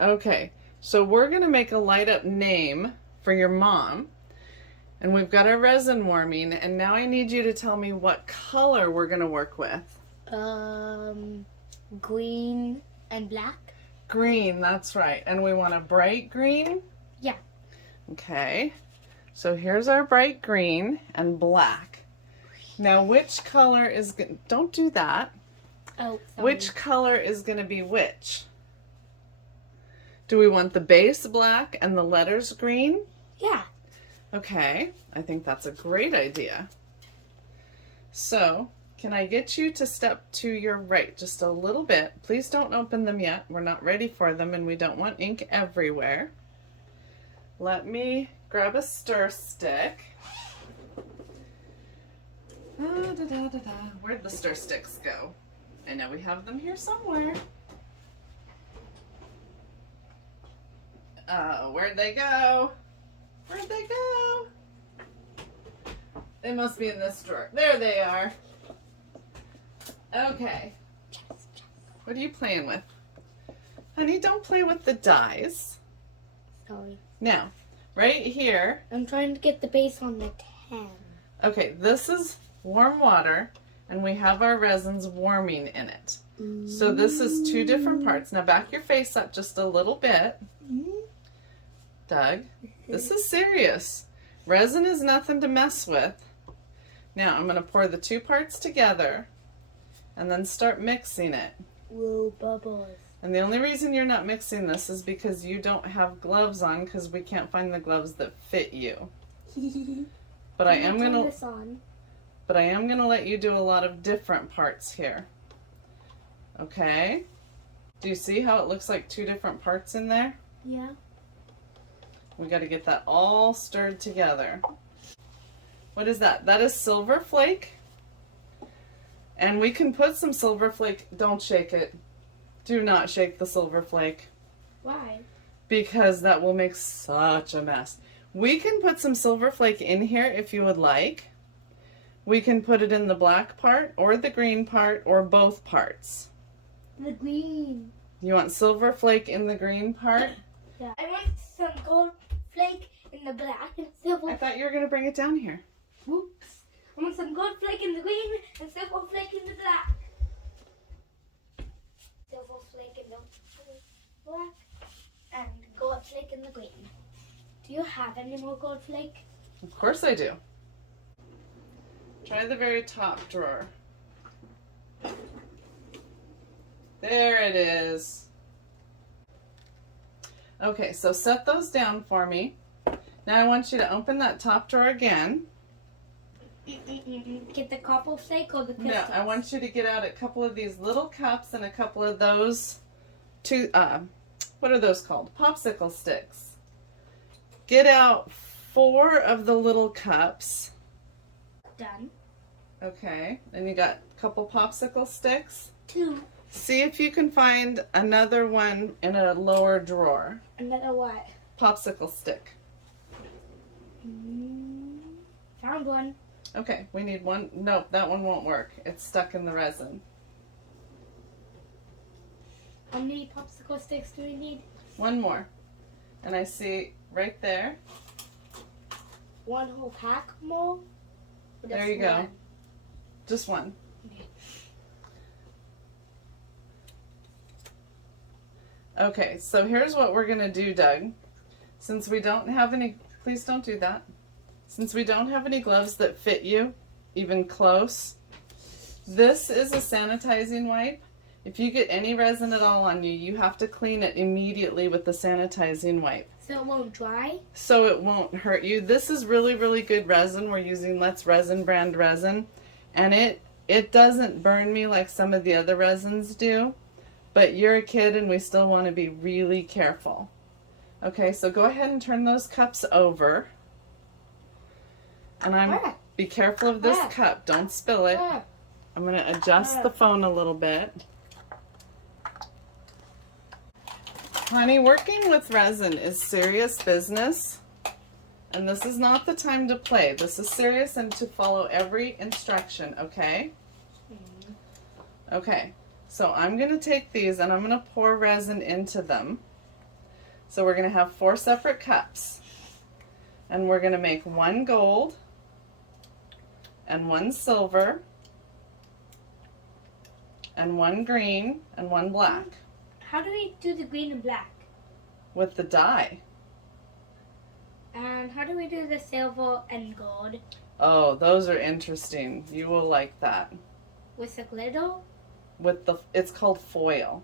Okay, so we're gonna make a light up name for your mom. And we've got our resin warming, and now I need you to tell me what color we're gonna work with. Green and black. Green, that's right. And we want a bright green? Yeah. Okay, so here's our bright green and black. Now which color is, don't do that. Oh, sorry. Which color is gonna be which? Do we want the base black and the letters green? Yeah. Okay, I think that's a great idea. So, can I get you to step to your right just a little bit? Please don't open them yet. We're not ready for them and we don't want ink everywhere. Let me grab a stir stick. Where'd the stir sticks go? I know we have them here somewhere. Where'd they go? Where'd they go? They must be in this drawer. There they are. Okay. What are you playing with? Honey, don't play with the dies. Sorry. Now, right here. I'm trying to get the base on the 10. Okay, this is warm water, and we have our resins warming in it. So this is two different parts. Now back your face up just a little bit. Doug, this is serious. Resin is nothing to mess with. Now I'm going to pour the two parts together and then start mixing it. Whoa, bubbles. And the only reason you're not mixing this is because you don't have gloves on because we can't find the gloves that fit you. But I am going to let you do a lot of different parts here. Okay? Do you see how it looks like two different parts in there? Yeah. We got to get that all stirred together. What is that? That is silver flake. And we can put some silver flake. Don't shake it. Do not shake the silver flake. Why? Because that will make such a mess. We can put some silver flake in here if you would like. We can put it in the black part or the green part or both parts. The green. You want silver flake in the green part? Yeah. I want some gold flake in the black and silver. I thought you were going to bring it down here. Whoops. I want some gold flake in the green and silver flake in the black. Silver flake in the black and gold flake in the green. Do you have any more gold flake? Of course I do. Try the very top drawer. There it is. Okay, so set those down for me. Now I want you to open that top drawer again. Get the copper flake or the crystals? No, I want you to get out a couple of these little cups and a couple of those two, what are those called? Popsicle sticks. Get out 4 of the little cups. Done. Okay, and you got a couple popsicle sticks. 2. See if you can find another one in a lower drawer. Another what? Popsicle stick. Found one. Okay, we need one. Nope, that one won't work. It's stuck in the resin. How many popsicle sticks do we need? One more. And I see right there. One whole pack more? There you go. Just one. Okay, so here's what we're going to do, Doug. Since we don't have any, please don't do that. Since we don't have any gloves that fit you, even close, this is a sanitizing wipe. If you get any resin at all on you, you have to clean it immediately with the sanitizing wipe. So it won't dry? So it won't hurt you. This is really, really good resin. We're using Let's Resin brand resin. And it doesn't burn me like some of the other resins do. But you're a kid and we still want to be really careful. Okay, so go ahead and turn those cups over. And be careful of this cup. Don't spill it. I'm going to adjust the phone a little bit. Honey, working with resin is serious business. And this is not the time to play. This is serious and to follow every instruction, okay? Okay, so I'm going to take these and I'm going to pour resin into them. So we're going to have 4 separate cups. And we're going to make 1 gold and 1 silver and 1 green and 1 black. How do we do the green and black? With the dye. And how do we do the silver and gold? Oh, those are interesting. You will like that. With the glitter? It's called foil.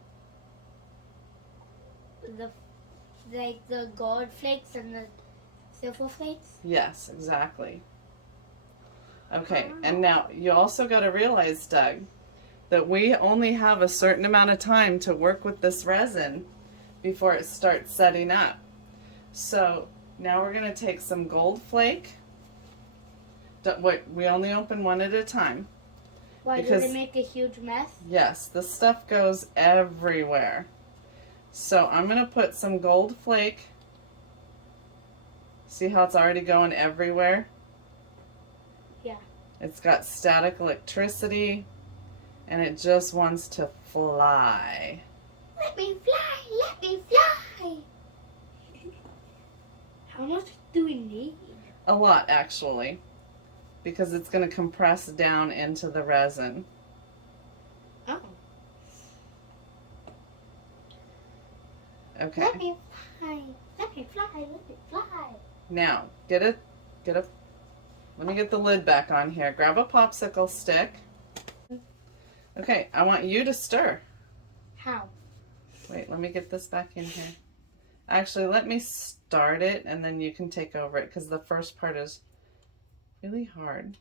Like the gold flakes and the silver flakes? Yes, exactly. Okay, and now you also got to realize, Doug, that we only have a certain amount of time to work with this resin before it starts setting up. So now we're going to take some gold flake. We only open one at a time. Why, because, did it make a huge mess? Yes, the stuff goes everywhere. So I'm going to put some gold flake. See how it's already going everywhere? Yeah. It's got static electricity, and it just wants to fly. Let me fly, let me fly. How much do we need? A lot, actually, because it's going to compress down into the resin. Oh. Okay. Let me fly, let me fly, let me fly. Now, let me get the lid back on here. Grab a popsicle stick. Okay, I want you to stir. How? Wait, let me get this back in here. Actually, let me start it and then you can take over it because the first part is really hard.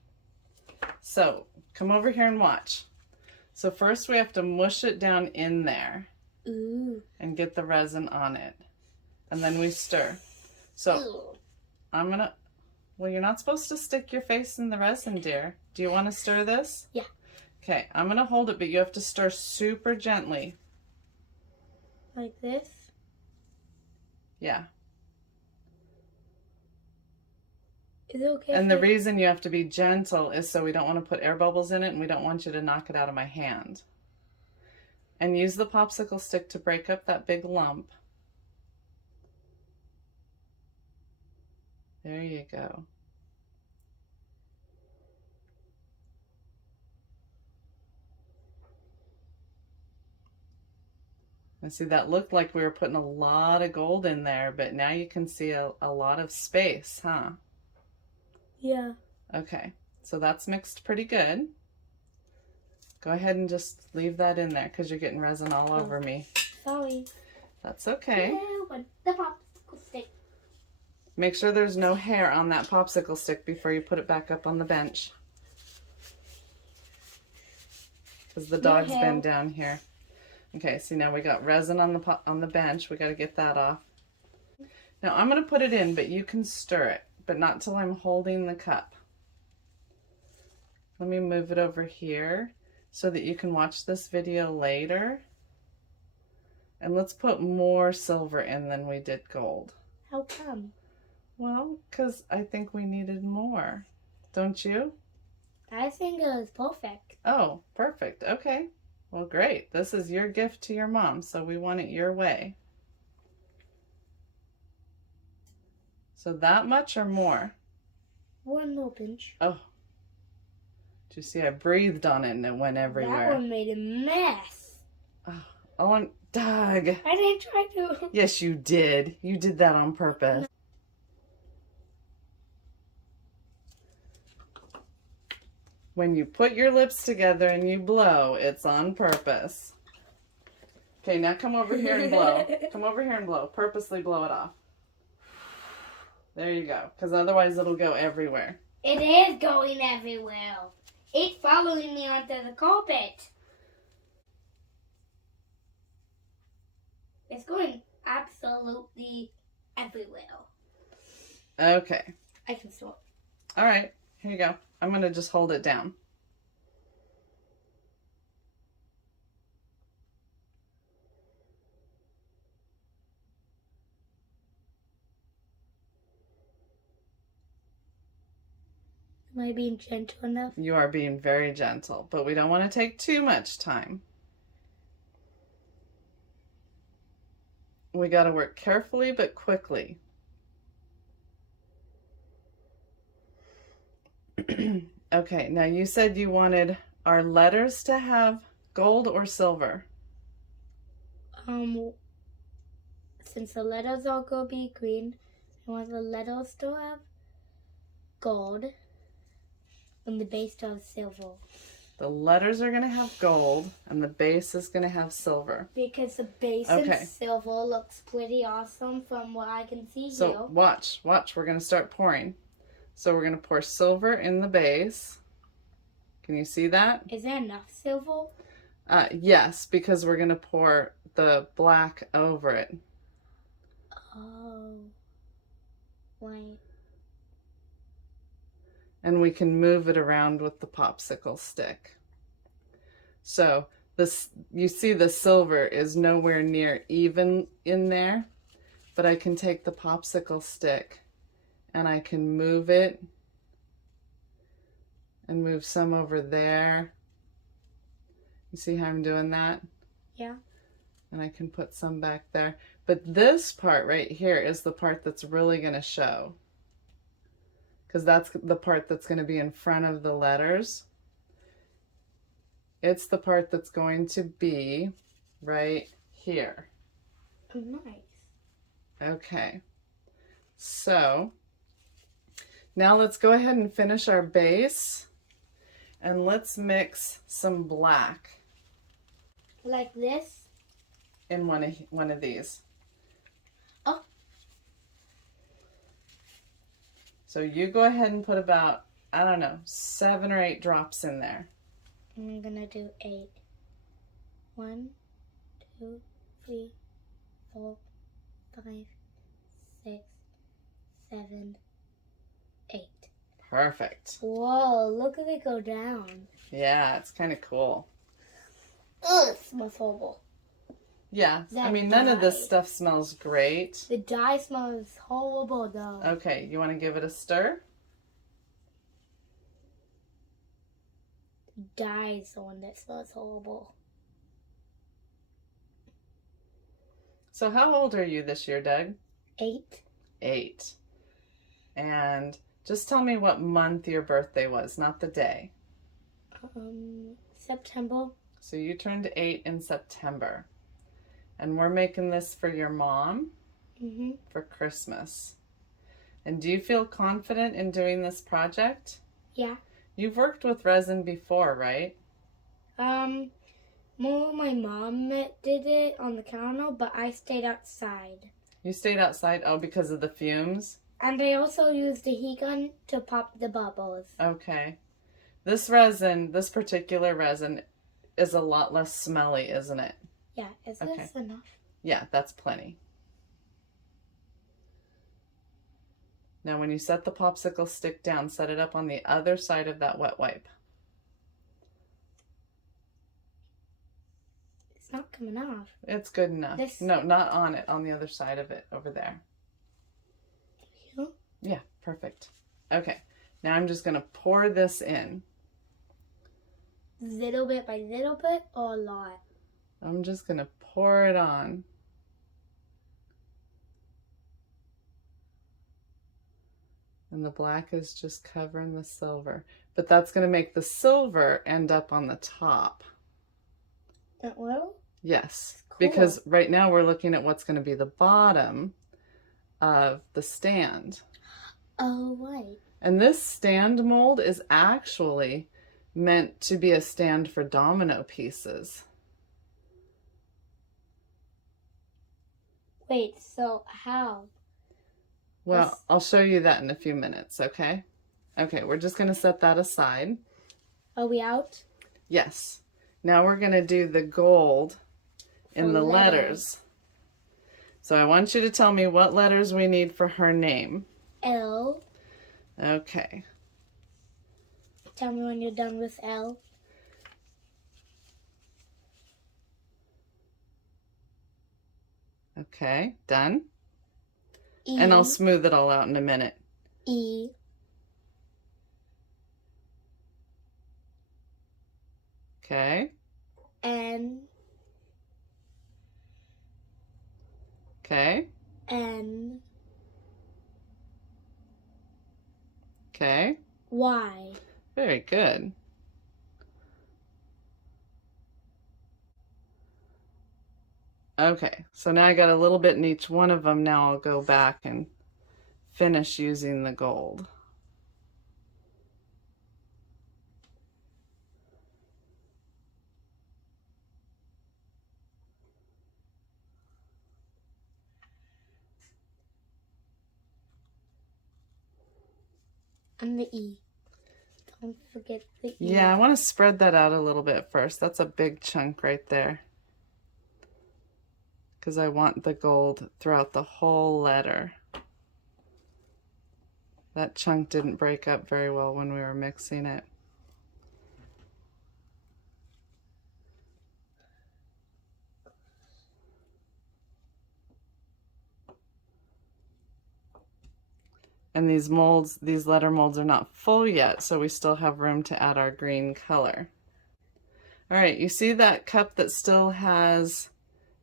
So, come over here and watch. So first we have to mush it down in there. Ooh. And get the resin on it. And then we stir. So, Ooh. Well, you're not supposed to stick your face in the resin, dear. Do you want to stir this? Yeah. Okay, I'm going to hold it, but you have to stir super gently. Like this? Yeah. Is it okay? And the reason you have to be gentle is so we don't want to put air bubbles in it and we don't want you to knock it out of my hand. And use the popsicle stick to break up that big lump. There you go. And see, that looked like we were putting a lot of gold in there, but now you can see a lot of space, huh? Yeah. Okay, so that's mixed pretty good. Go ahead and just leave that in there because you're getting resin all over me. Sorry. That's okay. The popsicle stick. Make sure there's no hair on that popsicle stick before you put it back up on the bench. Because the dog's been down here. Okay, see now we got resin on the bench. We got to get that off. Now I'm going to put it in, but you can stir it, but not till I'm holding the cup. Let me move it over here so that you can watch this video later. And let's put more silver in than we did gold. How come? Well, because I think we needed more. Don't you? I think it was perfect. Oh, perfect. Okay. Well, great. This is your gift to your mom, so we want it your way. So that much or more? One more pinch. Oh. Did you see I breathed on it and it went everywhere? That one made a mess. Oh, Doug. I didn't try to. Yes, you did. You did that on purpose. When you put your lips together and you blow, it's on purpose. Okay, now come over here and blow. Come over here and blow. Purposely blow it off. There you go. Because otherwise it'll go everywhere. It is going everywhere. It's following me onto the carpet. It's going absolutely everywhere. Okay. I can stop. All right. Here you go. I'm going to just hold it down. Am I being gentle enough? You are being very gentle, but we don't want to take too much time. We got to work carefully but quickly. Okay, now you said you wanted our letters to have gold or silver. Since the letters are gonna be green, I want the letters to have gold and the base to have silver. The letters are going to have gold and the base is going to have silver. Because the base and silver looks pretty awesome from what I can see here. So watch. We're going to start pouring. So we're going to pour silver in the base. Can you see that? Is there enough silver? Yes, because we're going to pour the black over it. Oh. Right. And we can move it around with the popsicle stick. So this, you see the silver is nowhere near even in there, but I can take the popsicle stick and I can move it and move some over there. You see how I'm doing that? Yeah. And I can put some back there. But this part right here is the part that's really going to show, because that's the part that's going to be in front of the letters. It's the part that's going to be right here. Nice. Okay. So now let's go ahead and finish our base, and let's mix some black. Like this? In one of these. Oh. So you go ahead and put about, I don't know, 7 or 8 drops in there. I'm gonna do 8. 1, 2, 3, 4, 5, 6, 7, 8. Perfect. Whoa, look at it go down. Yeah, it's kind of cool. Ugh, it smells horrible. Yeah, That I mean, none of this dye. stuff smells great. The dye smells horrible though. Okay, you want to give it a stir? The dye is the one that smells horrible. So how old are you this year, Doug? 8. 8. And just tell me what month your birthday was, not the day. September. So you turned 8 in September. And we're making this for your mom for Christmas. And do you feel confident in doing this project? Yeah. You've worked with resin before, right? More my mom did it on the counter, but I stayed outside. You stayed outside, oh, because of the fumes? And I also used the heat gun to pop the bubbles. Okay. This resin, this particular resin, is a lot less smelly, isn't it? Yeah, is this enough? Yeah, that's plenty. Now when you set the popsicle stick down, set it up on the other side of that wet wipe. It's not coming off. It's good enough. No, not on it, on the other side of it, over there. Yeah? Yeah, perfect. Okay, now I'm just going to pour this in. Little bit by little bit or a lot? I'm just going to pour it on. And the black is just covering the silver. But that's going to make the silver end up on the top. It will? Yes. Cool. Because right now we're looking at what's going to be the bottom of the stand. Oh, right. And this stand mold is actually meant to be a stand for domino pieces. Wait, so how? Well, I'll show you that in a few minutes, okay? Okay, we're just going to set that aside. Are we out? Yes. Now we're going to do the gold in the letters. So I want you to tell me what letters we need for her name. L. Okay. Tell me when you're done with L. Okay, done. E. And I'll smooth it all out in a minute. E. Okay. N. Okay. N, Okay. Y. Very good. Okay, so now I got a little bit in each one of them. Now I'll go back and finish using the gold. And the E. Don't forget the E. Yeah, I want to spread that out a little bit first. That's a big chunk right there. Because I want the gold throughout the whole letter. That chunk didn't break up very well when we were mixing it. And these molds, these letter molds are not full yet, so we still have room to add our green color. All right, you see that cup that still has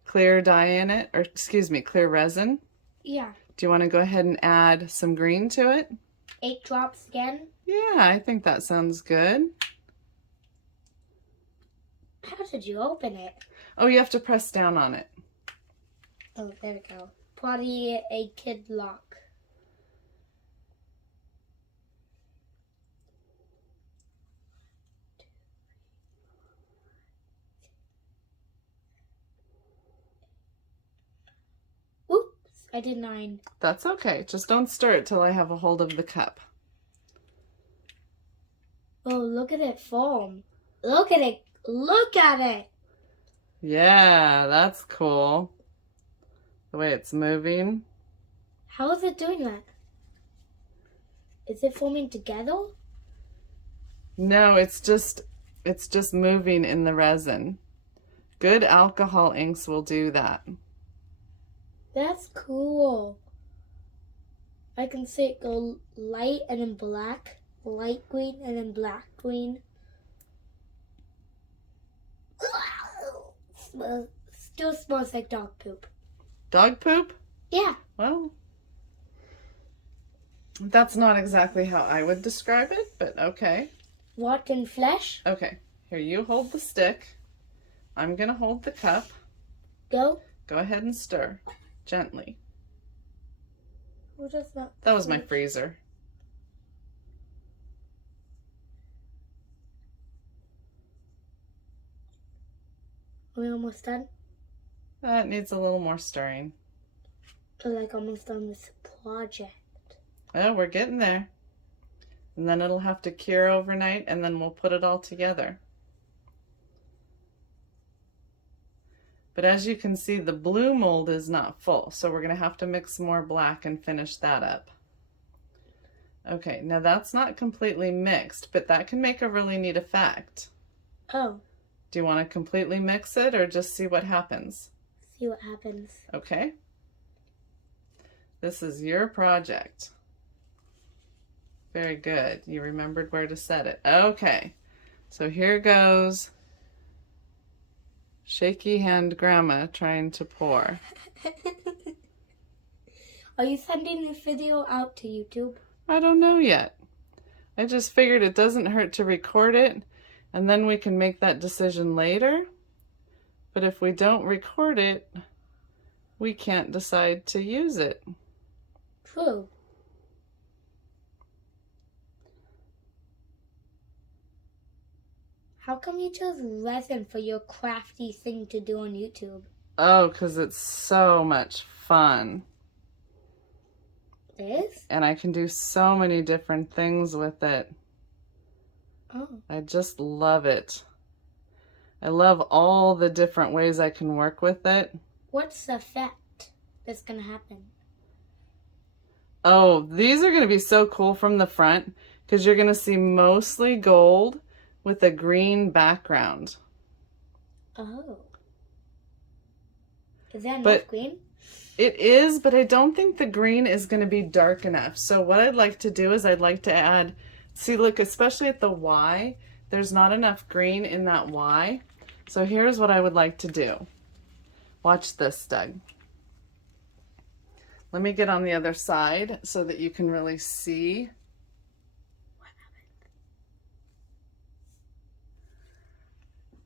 clear dye in it, or excuse me, clear resin? Yeah. Do you want to go ahead and add some green to it? 8 drops again. Yeah, I think that sounds good. How did you open it? Oh, you have to press down on it. Oh, there we go. Probably a kid lock. Oops, I did 9. That's okay. Just don't stir it till I have a hold of the cup. Oh, look at it foam. Look at it. Look at it. Yeah, that's cool. The way it's moving. How is it doing that? Is it foaming together? No, it's just moving in the resin. Good alcohol inks will do that. That's cool. I can see it go light and then black, light green and then black green. Still smells like dog poop. Dog poop? Yeah. Well, that's not exactly how I would describe it, but okay. Rotten flesh. Okay, here you hold the stick. I'm gonna hold the cup. Go. Go ahead and stir gently. What is that? That was my freezer. Are we almost done? That needs a little more stirring. We're like almost done with the project. Oh, we're getting there. And then it'll have to cure overnight, and then we'll put it all together. But as you can see, the blue mold is not full, so we're going to have to mix more black and finish that up. Okay, now that's not completely mixed, but that can make a really neat effect. Oh. Do you want to completely mix it or just see what happens? See what happens. Okay. This is your project. Very good. You remembered where to set it. Okay. So here goes shaky hand grandma trying to pour. Are you sending this video out to YouTube? I don't know yet. I just figured it doesn't hurt to record it, and then we can make that decision later. But if we don't record it, we can't decide to use it. True. How come you chose resin for your crafty thing to do on YouTube? Oh, because it's so much fun. It is? And I can do so many different things with it. Oh. I just love it. I love all the different ways I can work with it. What's the effect that's going to happen? Oh, these are going to be so cool from the front because you're going to see mostly gold with a green background. Oh. Is that enough But green? it is, but I don't think the green is going to be dark enough. So what I'd like to do is I'd like to add, see, look, especially at the Y, there's not enough green in that Y. So here's what I would like to do. Watch this, Doug. Let me get on the other side so that you can really see.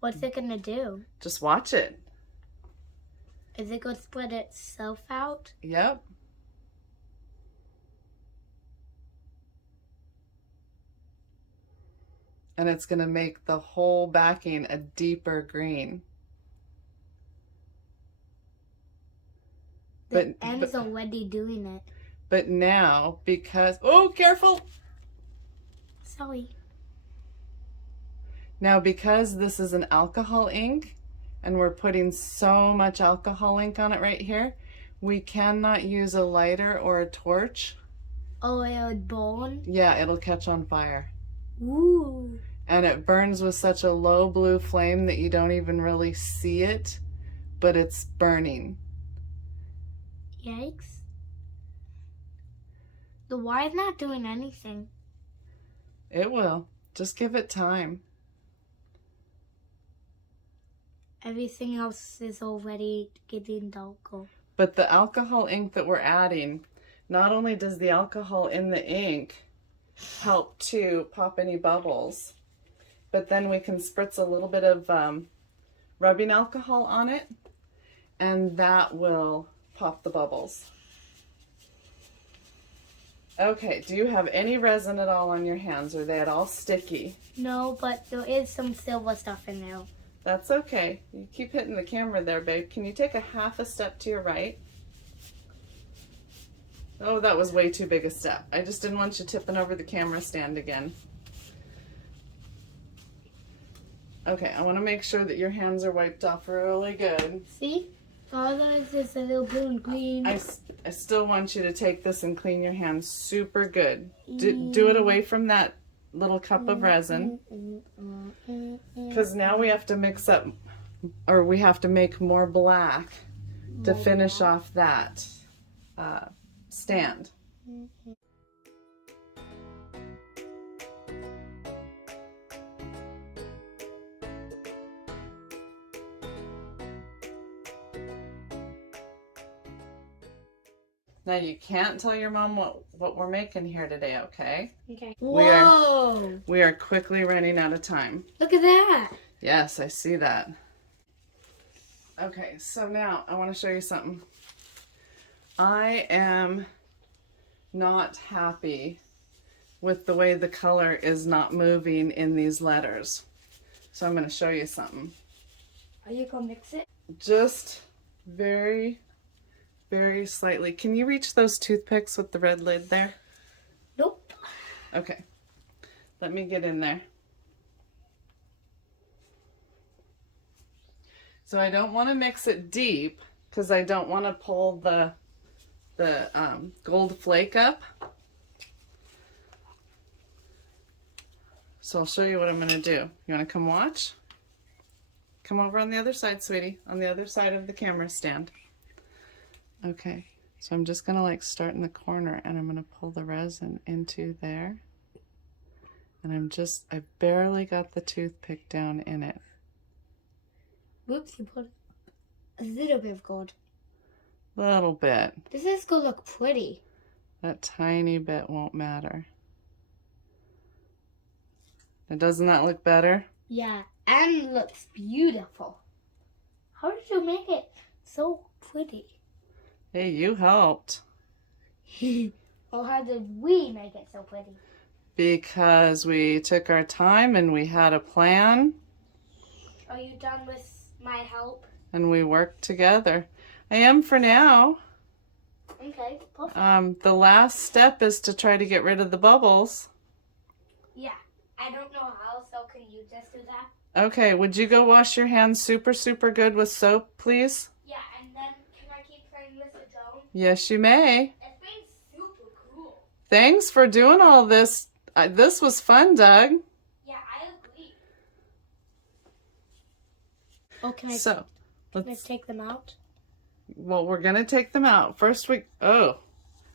What's it gonna do? Just watch it. Is it gonna spread itself out? Yep. And it's going to make the whole backing a deeper green. The end's already doing it. But now, because... Oh, careful! Sorry. Now, because this is an alcohol ink, and we're putting so much alcohol ink on it right here, we cannot use a lighter or a torch. Oh, it'll burn? Yeah, it'll catch on fire. Ooh. And it burns with such a low blue flame that you don't even really see it, but it's burning. Yikes. The wire's not doing anything. It will. Just give it time. Everything else is already getting darker. But the alcohol ink that we're adding, not only does the alcohol in the ink help to pop any bubbles, but then we can spritz a little bit of rubbing alcohol on it, and that will pop the bubbles. Okay, do you have any resin at all on your hands? Are they at all sticky? No, but there is some silver stuff in there. That's okay. You keep hitting the camera there, babe. Can you take a half a step to your right? Oh, that was way too big a step. I just didn't want you tipping over the camera stand again. Okay, I want to make sure that your hands are wiped off really good. See? All those is a little blue and green. I still want you to take this and clean your hands super good. Do it away from that little cup of resin. Because now we have to mix up, or we have to make more black to finish off that stand. Now you can't tell your mom what we're making here today, okay? Okay. Whoa! We are quickly running out of time. Look at that! Yes, I see that. Okay, so now I want to show you something. I am not happy with the way the color is not moving in these letters. So I'm going to show you something. Are you going to mix it? Just very slightly. Can you reach those toothpicks with the red lid there? Nope. Okay. Let me get in there. So I don't want to mix it deep because I don't want to pull the gold flake up. So I'll show you what I'm going to do. You want to come watch? Come over on the other side, sweetie. On the other side of the camera stand. Okay, so I'm just gonna like start in the corner and I'm gonna pull the resin into there. And I barely got the toothpick down in it. Whoops, you put a little bit of gold. Little bit. This is gonna look pretty. That tiny bit won't matter. And doesn't that look better? Yeah, and looks beautiful. How did you make it so pretty? Hey, you helped. Or how did we make it so pretty? Because we took our time and we had a plan. Are you done with my help? And we worked together. I am for now. Okay, perfect. The last step is to try to get rid of the bubbles. Yeah, I don't know how, so can you just do that? Okay, would you go wash your hands super good with soap, please? Yeah, and then can I keep playing with the drone? Yes, you may. It's been super cool. Thanks for doing all this. This was fun, Doug. Yeah, I agree. Oh, can I take them out? Well, we're going to take them out. First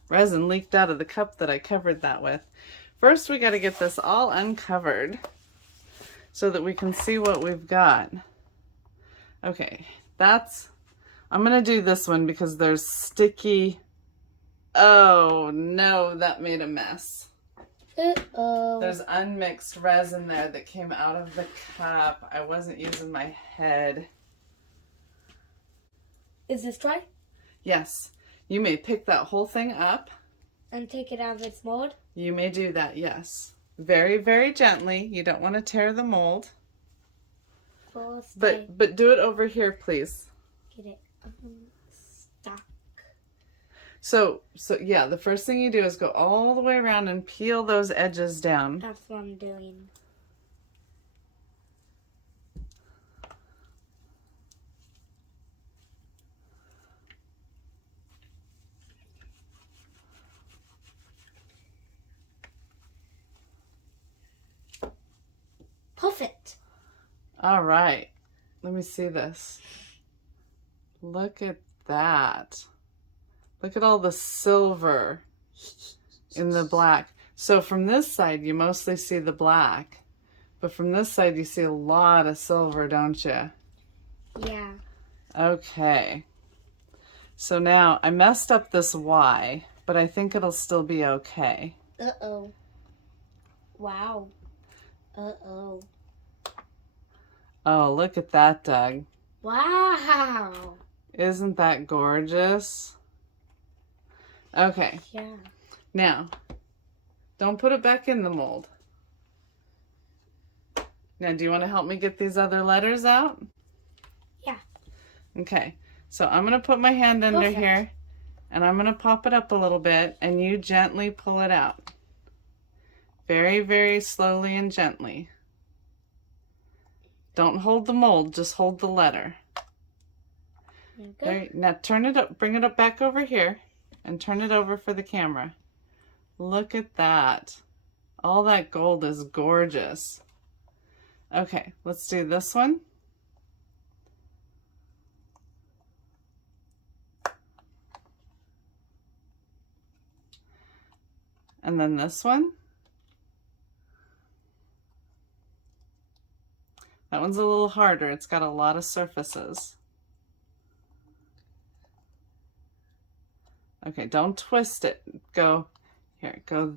resin leaked out of the cup that I covered that with. First, we got to get this all uncovered so that we can see what we've got. Okay, I'm going to do this one because there's sticky Oh no, that made a mess. Uh-oh. There's unmixed resin there that came out of the cup. I wasn't using my head. Is this dry? Yes. You may pick that whole thing up. And take it out of its mold? You may do that, yes. Very, very gently. You don't want to tear the mold. But do it over here, please. Get it stuck. So yeah, the first thing you do is go all the way around and peel those edges down. That's what I'm doing. Perfect. All right. Let me see this. Look at that. Look at all the silver in the black. So from this side, you mostly see the black. But from this side, you see a lot of silver, don't you? Yeah. Okay. So now, I messed up this Y, but I think it'll still be okay. Uh-oh. Wow. Uh-oh. Oh, look at that, Doug. Wow. Isn't that gorgeous? Okay. Yeah. Now, don't put it back in the mold. Now, do you want to help me get these other letters out? Yeah. Okay. So I'm going to put my hand under Perfect. here, and I'm going to pop it up a little bit, and you gently pull it out. Very, very slowly and gently. Don't hold the mold, just hold the letter. There, now turn it up, bring it up back over here, and turn it over for the camera. Look at that. All that gold is gorgeous. Okay, let's do this one. And then this one. That one's a little harder. It's got a lot of surfaces. Okay, don't twist it. Go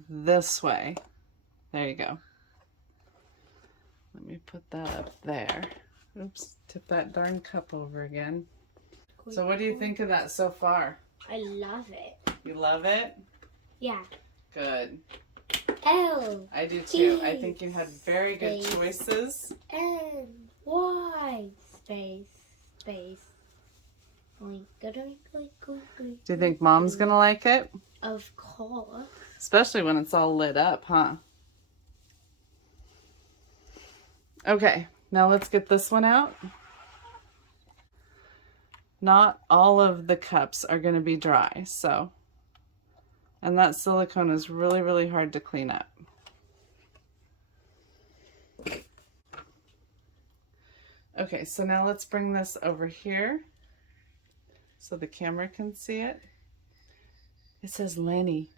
this way. There you go. Let me put that up there. Oops, tip that darn cup over again. So what do you think of that so far? I love it. You love it? Yeah. Good. L. I do too. I think you had very good choices. N. Y. Space. Oink, oink, oink, oink, oink. Do you think Mom's gonna like it? Of course. Especially when it's all lit up, huh? Okay, now let's get this one out. Not all of the cups are going to be dry, so. And that silicone is really, really hard to clean up. Okay, so now let's bring this over here so the camera can see it. It says Lenny.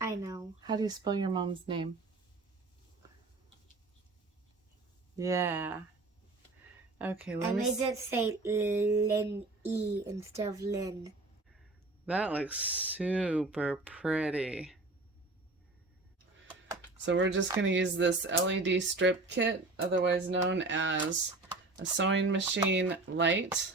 I know. How do you spell your mom's name? Yeah. Okay, I made it say Lynn E instead of Lynn. That looks super pretty. So we're just going to use this LED strip kit, otherwise known as a sewing machine light.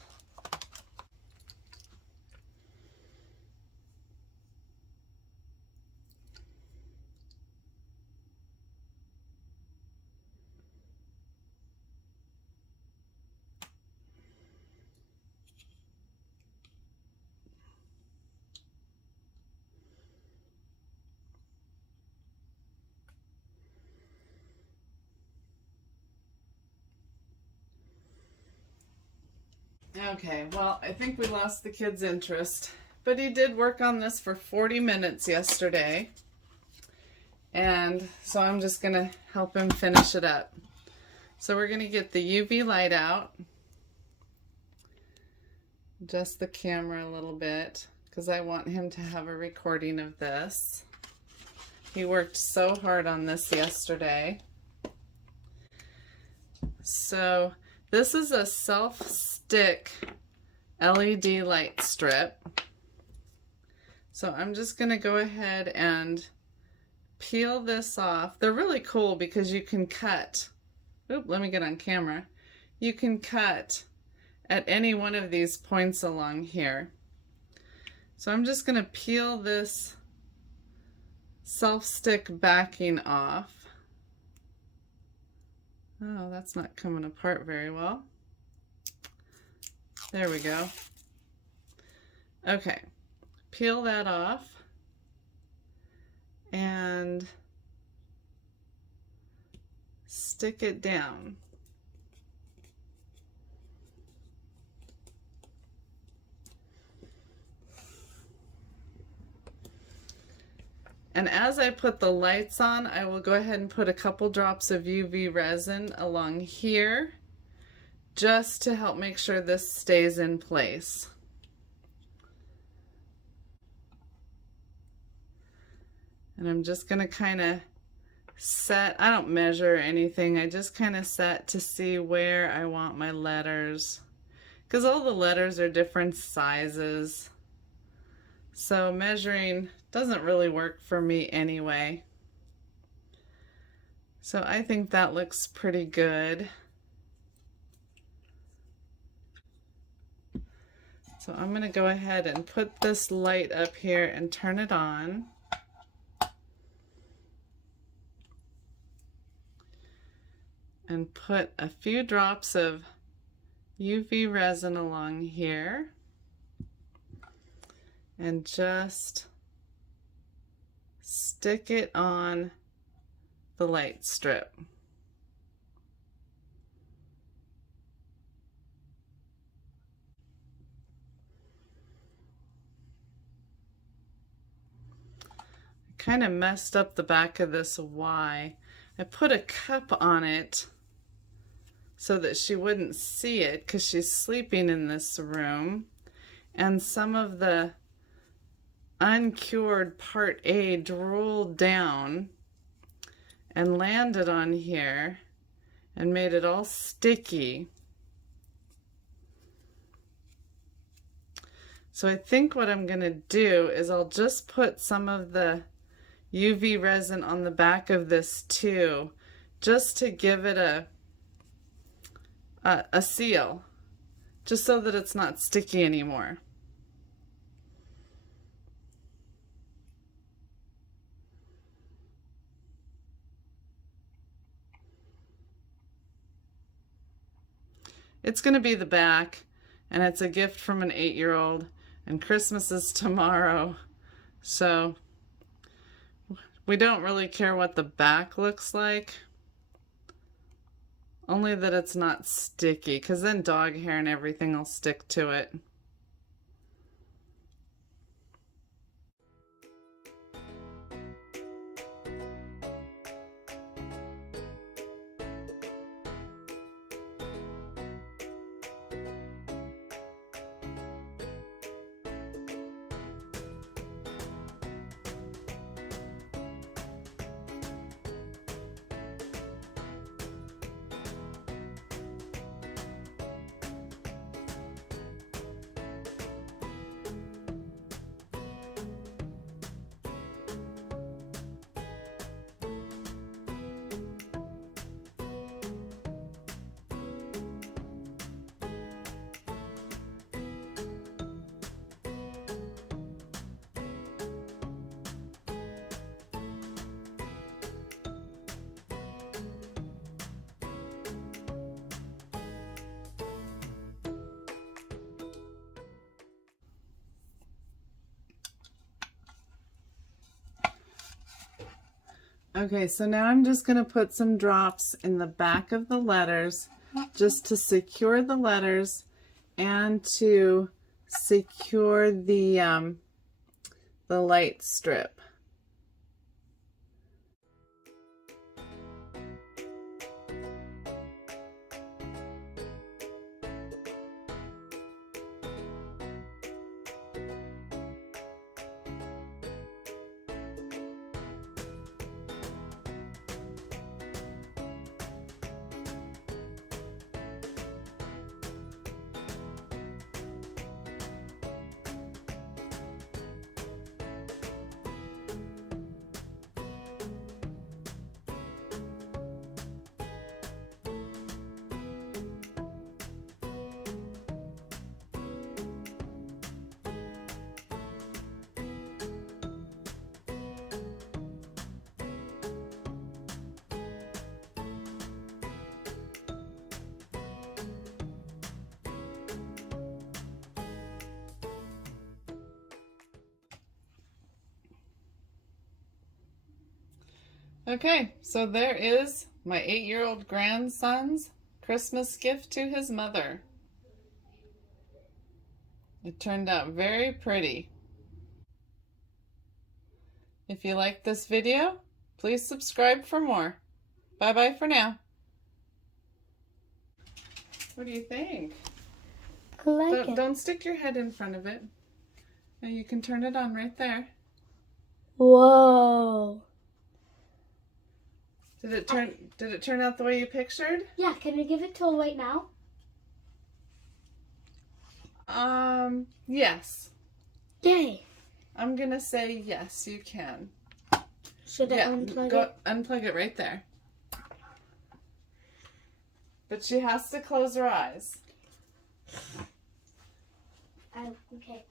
Okay, well, I think we lost the kid's interest, but he did work on this for 40 minutes yesterday, and so I'm just going to help him finish it up. So we're going to get the UV light out, adjust the camera a little bit, because I want him to have a recording of this. He worked so hard on this yesterday. So this is a self-stick LED light strip. So I'm just going to go ahead and peel this off. They're really cool because you can cut. Oop, let me get on camera. You can cut at any one of these points along here. So I'm just going to peel this self-stick backing off. Oh, that's not coming apart very well. There we go. Okay, peel that off and stick it down. And as I put the lights on, I will go ahead and put a couple drops of UV resin along here just to help make sure this stays in place. And I'm just going to kind of set, I don't measure anything, I just kind of set to see where I want my letters, because all the letters are different sizes. So measuring doesn't really work for me anyway. So I think that looks pretty good. So I'm going to go ahead and put this light up here and turn it on. And put a few drops of UV resin along here. And just stick it on the light strip. I kind of messed up the back of this Y. I put a cup on it so that she wouldn't see it because she's sleeping in this room. And some of the uncured part A drooled down and landed on here and made it all sticky. So I think what I'm going to do is I'll just put some of the UV resin on the back of this too, just to give it a seal, just so that it's not sticky anymore. It's going to be the back, and it's a gift from an 8-year-old, and Christmas is tomorrow, so we don't really care what the back looks like. Only that it's not sticky, because then dog hair and everything will stick to it. Okay, so now I'm just going to put some drops in the back of the letters just to secure the letters and to secure the light strip. Okay, so there is my 8-year-old grandson's Christmas gift to his mother. It turned out very pretty. If you like this video, please subscribe for more. Bye-bye for now. What do you think? I like it. Don't stick your head in front of it. Now you can turn it on right there. Whoa. Did it turn out the way you pictured? Yeah, can I give it to her right now? Yes. Yay. I'm gonna say yes, you can. Should I unplug it? Unplug it right there. But she has to close her eyes. Oh, okay.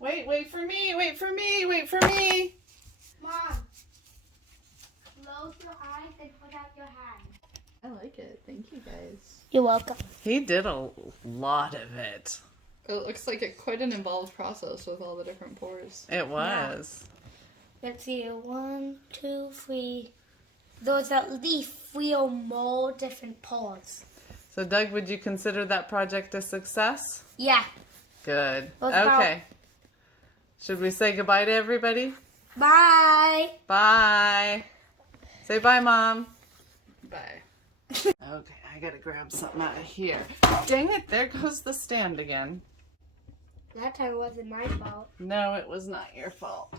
Wait for me, wait for me, wait for me. Mom, close your eyes and put out your hand. I like it. Thank you guys. You're welcome. He did a lot of it. It looks like quite an involved process with all the different pours. It was. Let's see, 1, 2, 3. There's at least 3 or more different pours. So Doug, would you consider that project a success? Yeah. Good. What about- Okay. Should we say goodbye to everybody? Bye. Bye. Say bye, Mom. Bye. Okay, I gotta grab something out of here. Dang it, there goes the stand again. That time wasn't my fault. No, it was not your fault.